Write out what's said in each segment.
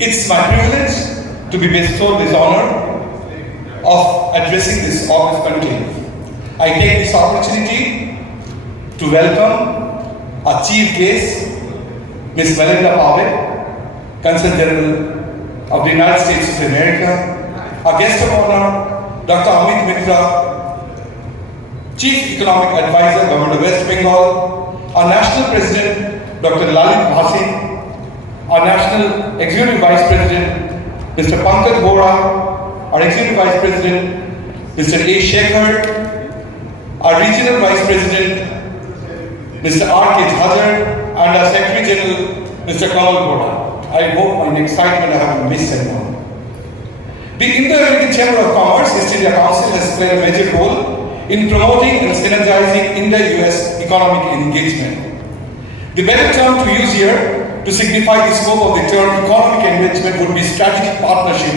It's my privilege to be bestowed this honor of addressing this august country. I take this opportunity to welcome our chief guest, Ms. Melinda Pavel, Consul General of the United States of America, our guest of honor, Dr. Amit Mitra, Chief Economic Advisor, Government of West Bengal, our National President, Dr. Lalit Bhasin, our National Executive Vice President, Mr. Pankaj Vora, our Executive Vice President, Mr. A. Shekhar, our Regional Vice President, Mr. R. K. Jhajar, and our Secretary General, Mr. Kamal Gowda. I hope in excitement I haven't missed anyone. The Indo-American Chamber of Commerce, East India Council, has played a major role in promoting and synergizing Indo-US economic engagement. The better term to use here to signify the scope of the term economic engagement would be strategic partnership,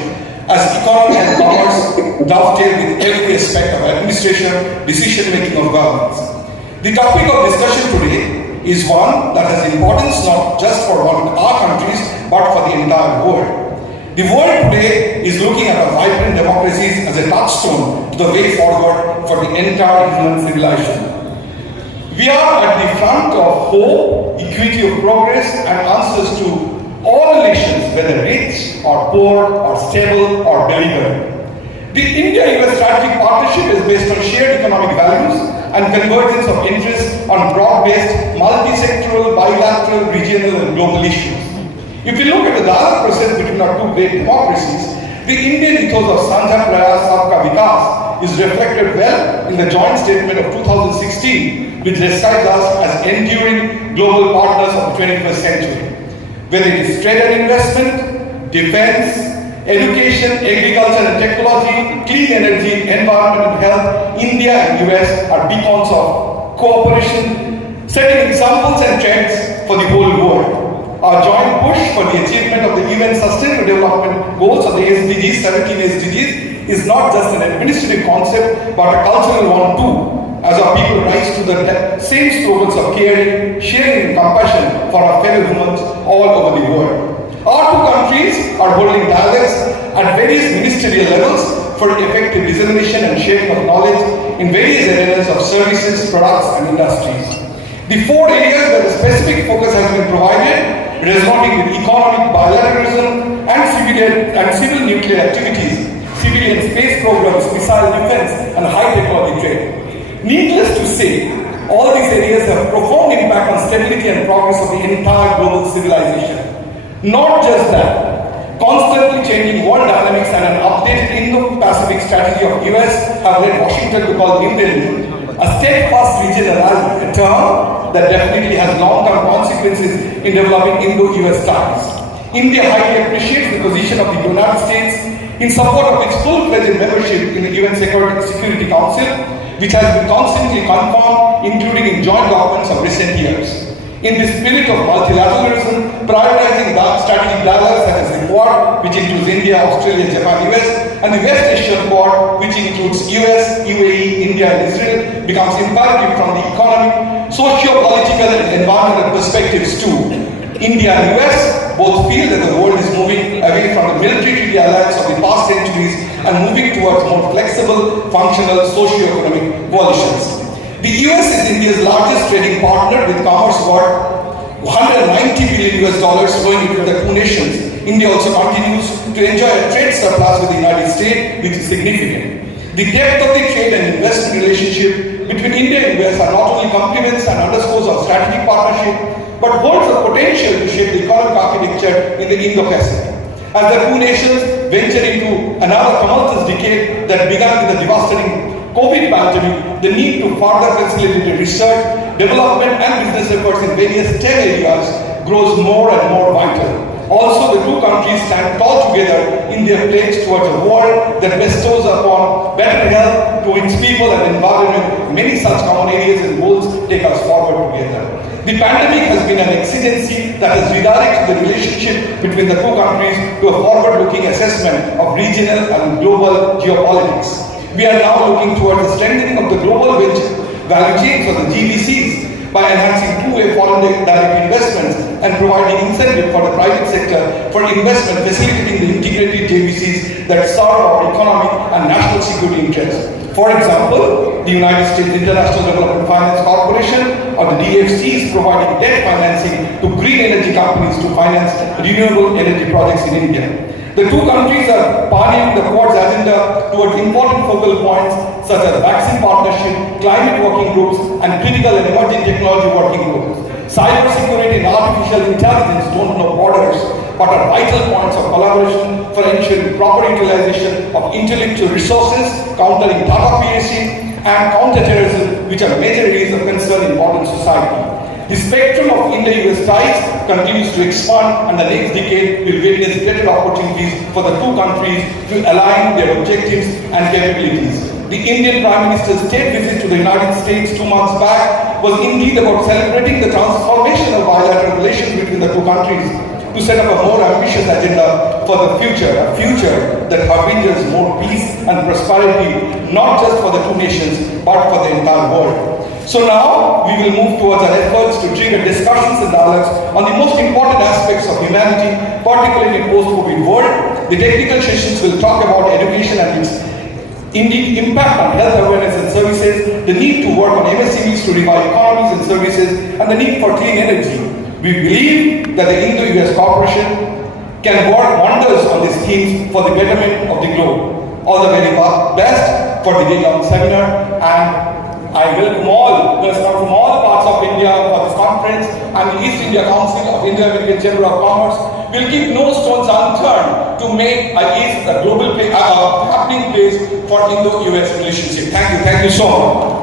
as economy and commerce dovetail with every aspect of administration, decision-making of governments. The topic of discussion today is one that has importance not just for our countries, but for the entire world. The world today is looking at our vibrant democracies as a touchstone to the way forward for the entire human civilization. We are at the front of hope, equity of progress, and answers to all nations, whether rich or poor or stable or belligerent. The India-US strategic partnership is based on shared economic values and convergence of interests on broad-based, multi-sectoral, bilateral, regional, and global issues. If we look at the dialogue process between our two great democracies, the Indian ethos of Sanja Prayas Sabka Vikas is reflected well in the joint statement of 2016, which describes us as enduring global partners of the 21st century. Whether it is trade and investment, defense, education, agriculture and technology, clean energy, environment and health, India and US are beacons of cooperation, setting examples and trends for the whole world. Our joint push for the achievement of the UN Sustainable Development Goals of the SDGs, 17 SDGs, is not just an administrative concept, but a cultural one too, as our people rise to the same slogans of caring, sharing and compassion for our fellow humans all over the world. Our two countries are holding dialogues at various ministerial levels for effective dissemination and sharing of knowledge in various areas of services, products and industries. The four areas where the specific focus has been provided, resonating with economic bilateralism and civil nuclear activities, civilian space programs, missile defense and high technology trade. Needless to say, all these areas have profound impact on stability and progress of the entire global civilization. Not just that, constantly changing world dynamics and an updated Indo-Pacific strategy of US have led Washington to call Indo-US a steadfast regional ally, a term that definitely has long-term consequences in developing Indo-US ties. India highly appreciates the position of the United States in support of its full-fledged membership in the UN Security Council, which has been constantly confirmed, including in joint documents of recent years. In the spirit of multilateralism, prioritizing strategic dialogues such as the Quad, which includes India, Australia, Japan, US, and the West Asian Quad, which includes US, UAE, India, and Israel, becomes imperative from the economic, socio-political, and environmental perspectives too. India and US both feel that the world is moving away from the military treaty alliance of the past centuries and moving towards more flexible, functional, socio-economic coalitions. The US is India's largest trading partner, with commerce worth $190 billion flowing into the two nations. India also continues to enjoy a trade surplus with the United States, which is significant. The depth of the trade and investment relationship between India and US are not only complements and underscores of strategic partnership, but holds the potential to shape the economic architecture in the Indo-Pacific. As the two nations venture into another tumultuous decade that began with the devastating COVID pandemic, the need to further facilitate research, development and business efforts in various 10 areas grows more and more vital. Also, the two countries stand tall together in their pledge towards a world that bestows upon better health to its people and environment. Many such common areas and goals take us forward together. The pandemic has been an exigency that has redirected the relationship between the two countries to a forward-looking assessment of regional and global geopolitics. We are now looking towards the strengthening of the global value chains, or the GVCs, by enhancing two-way foreign direct investments and providing incentive for the private sector for investment, facilitating the integrated JVCs that serve our economic and national security interests. For example, the United States International Development Finance Corporation, or the DFC, is providing debt financing to green energy companies to finance renewable energy projects in India. The two countries are pioneering the Quad's agenda towards important focal points such as vaccine partnership, climate working groups, and critical and emerging technology working groups. Cybersecurity and artificial intelligence don't know borders, but are vital points of collaboration for ensuring proper utilization of intellectual resources, countering data piracy, and counter-terrorism, which are major areas of concern in modern society. The spectrum of Indo-Us ties continues to expand, and the next decade will witness greater opportunities for the two countries to align their objectives and capabilities. The Indian Prime Minister's state visit to the United States 2 months back was indeed about celebrating the transformation of bilateral relations between the two countries to set up a more ambitious agenda for the future, a future that engenders more peace and prosperity, not just for the two nations, but for the entire world. So now, we will move towards our efforts to trigger discussions and dialogues on the most important aspects of humanity, particularly in post-COVID world. The technical sessions will talk about education and its indeed impact on health awareness and services, the need to work on MSMEs to revive economies and services, and the need for clean energy. We believe that the Indo-Us cooperation can work wonders on these themes for the betterment of the globe. All the very best for the day-long seminar, and I welcome all those from all parts of India for this conference, and the East India Council of Indo-American Chamber of Commerce will keep no stones unturned to make East a global happening place for Indo-US relationship. Thank you so much.